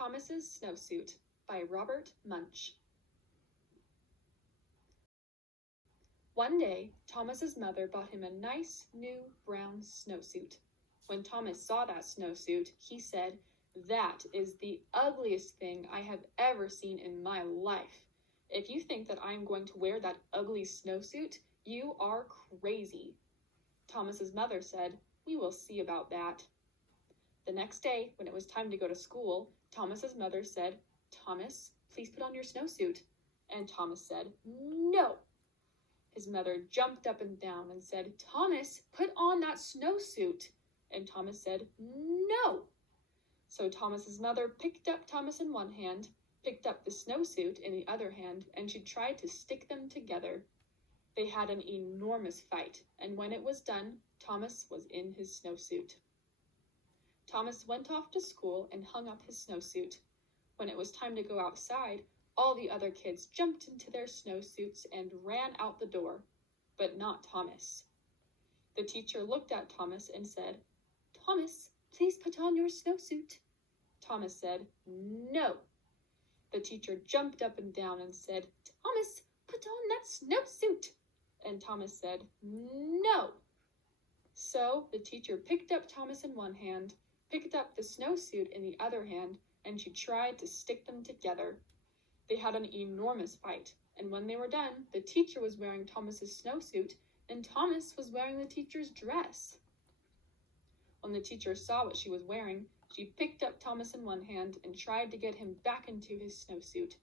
Thomas's Snowsuit by Robert Munsch. One day, Thomas's mother bought him a nice, new, brown snowsuit. When Thomas saw that snowsuit, he said, "That is the ugliest thing I have ever seen in my life. If you think that I am going to wear that ugly snowsuit, you are crazy." Thomas's mother said, "We will see about that." The next day, when it was time to go to school, Thomas's mother said, "Thomas, please put on your snowsuit." And Thomas said, "No." His mother jumped up and down and said, "Thomas, put on that snowsuit." And Thomas said, "No." So Thomas's mother picked up Thomas in one hand, picked up the snowsuit in the other hand, and she tried to stick them together. They had an enormous fight, and when it was done, Thomas was in his snowsuit. Thomas went off to school and hung up his snowsuit. When it was time to go outside, all the other kids jumped into their snowsuits and ran out the door, but not Thomas. The teacher looked at Thomas and said, "Thomas, please put on your snowsuit." Thomas said, "No." The teacher jumped up and down and said, "Thomas, put on that snowsuit." And Thomas said, "No." So the teacher picked up Thomas in one hand, picked up the snowsuit in the other hand, and she tried to stick them together. They had an enormous fight, and when they were done, the teacher was wearing Thomas's snowsuit, and Thomas was wearing the teacher's dress. When the teacher saw what she was wearing, she picked up Thomas in one hand and tried to get him back into his snowsuit.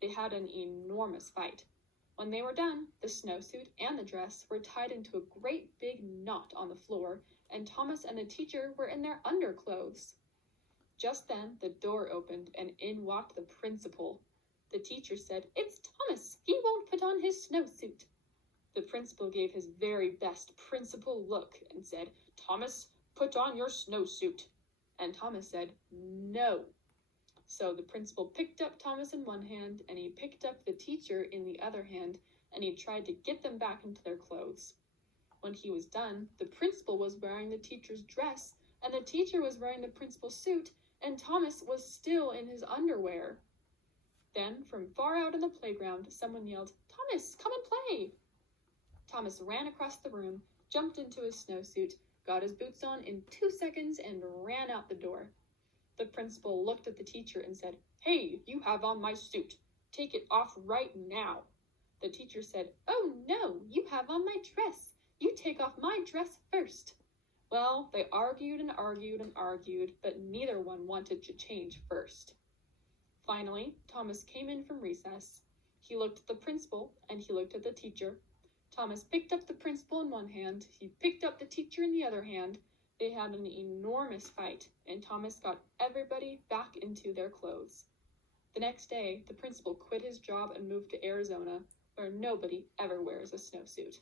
They had an enormous fight. When they were done, the snowsuit and the dress were tied into a great big knot on the floor, and Thomas and the teacher were in their underclothes. Just then, the door opened, and in walked the principal. The teacher said, "It's Thomas. He won't put on his snowsuit." The principal gave his very best principal look and said, "Thomas, put on your snowsuit." And Thomas said, "No." So the principal picked up Thomas in one hand, and he picked up the teacher in the other hand, and he tried to get them back into their clothes. When he was done, the principal was wearing the teacher's dress, and the teacher was wearing the principal's suit, and Thomas was still in his underwear. Then, from far out in the playground, someone yelled, "Thomas, come and play!" Thomas ran across the room, jumped into his snowsuit, got his boots on in 2 seconds, and ran out the door. The principal looked at the teacher and said, "Hey, you have on my suit. Take it off right now." The teacher said, "Oh no, you have on my dress. You take off my dress first." Well, they argued and argued and argued, but neither one wanted to change first. Finally, Thomas came in from recess. He looked at the principal and he looked at the teacher. Thomas picked up the principal in one hand, he picked up the teacher in the other hand. They had an enormous fight, and Thomas got everybody back into their clothes. The next day, the principal quit his job and moved to Arizona, where nobody ever wears a snowsuit.